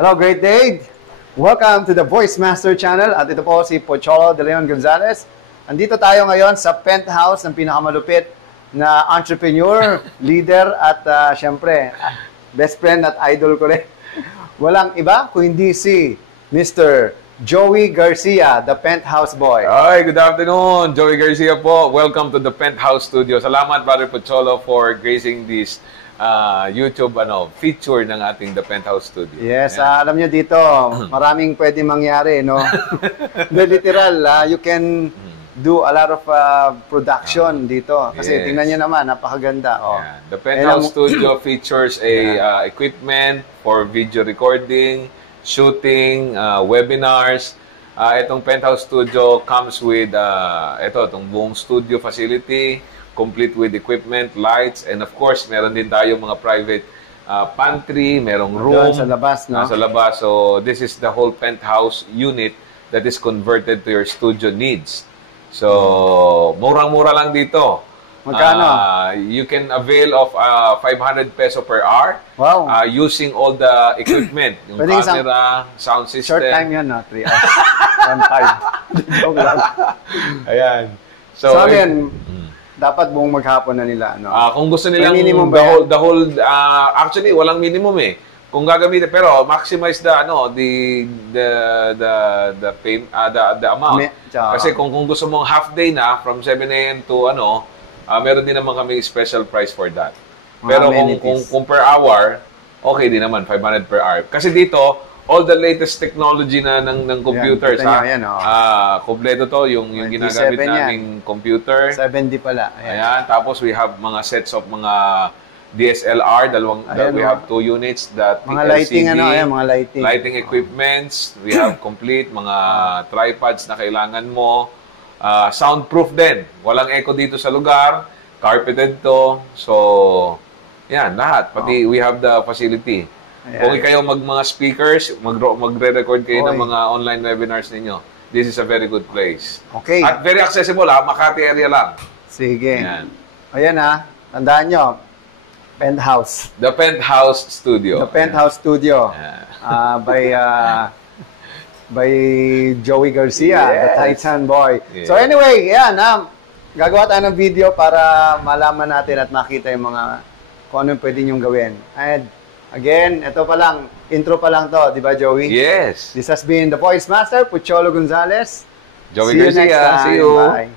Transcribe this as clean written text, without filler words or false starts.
Hello, great day! Welcome to the Voice Master Channel at ito po si Pocholo De Leon Gonzalez. Andito tayo ngayon sa penthouse ng pinakamalupit na entrepreneur, leader at syempre, best friend at idol ko rin. Walang iba kung hindi si Mr. Joey Garcia, the Penthouse Boy. Hi, good afternoon. Joey Garcia po. Welcome to the Penthouse Studio. Salamat, Brother Pocholo, for gracing this YouTube feature ng ating The Penthouse Studio. Yes, alam nyo dito, maraming pwede mangyari, no? Literal, you can do a lot of production dito. Kasi tingnan nyo naman, napakaganda. Oh. Yeah. The Penthouse Studio features a equipment for video recording, shooting, webinars. Itong Penthouse Studio comes with itong buong studio facility, complete with equipment, lights, and of course, meron din tayo mga private pantry, merong room. Doon sa labas, no? Sa labas. So, this is the whole penthouse unit that is converted to your studio needs. So, murang-mura lang dito. Magkano? You can avail of 500 peso per hour. Wow. Using all the equipment. Yung Pwede camera, sound system. Short time yun, no? 3 hours. 1.5. Joke lang. Ayan. So again, dapat buong maghapon na nila, no? Kung gusto nilang minimum the whole actually walang minimum eh. Kung gagamitin pero maximize the amount. Kasi kung gusto mong half day na from 7 AM to meron din naman kami special price for that. Pero kung per hour, okay din naman 500 per hour. Kasi dito all the latest technology na ng computers, kompleto to yung ginagamit naming computer. 70 pala. Ayan. Tapos we have mga sets of mga DSLR, we have 2 units that mga lighting mga lighting equipments, we have complete mga tripods na kailangan mo. Soundproof din. Walang echo dito sa lugar. Carpeted to. So, yan, lahat. Pati we have the facility. Kung kayo mga speakers, magre-record kayo ng mga online webinars ninyo. This is a very good place. Okay. At very accessible, Makati area lang. Sige. Ayan tandaan nyo. Penthouse. The Penthouse Studio. The Penthouse Studio. By Joey Garcia, the Titan Boy. Yes. So anyway, gagawa tayo ng video para malaman natin at makita yung kung ano yung pwede nyong gawin. And again, ito pa lang, intro pa lang to, di ba Joey? Yes. This has been the Voice Master, Pocholo Gonzalez. Joey Garcia, see you. Bye.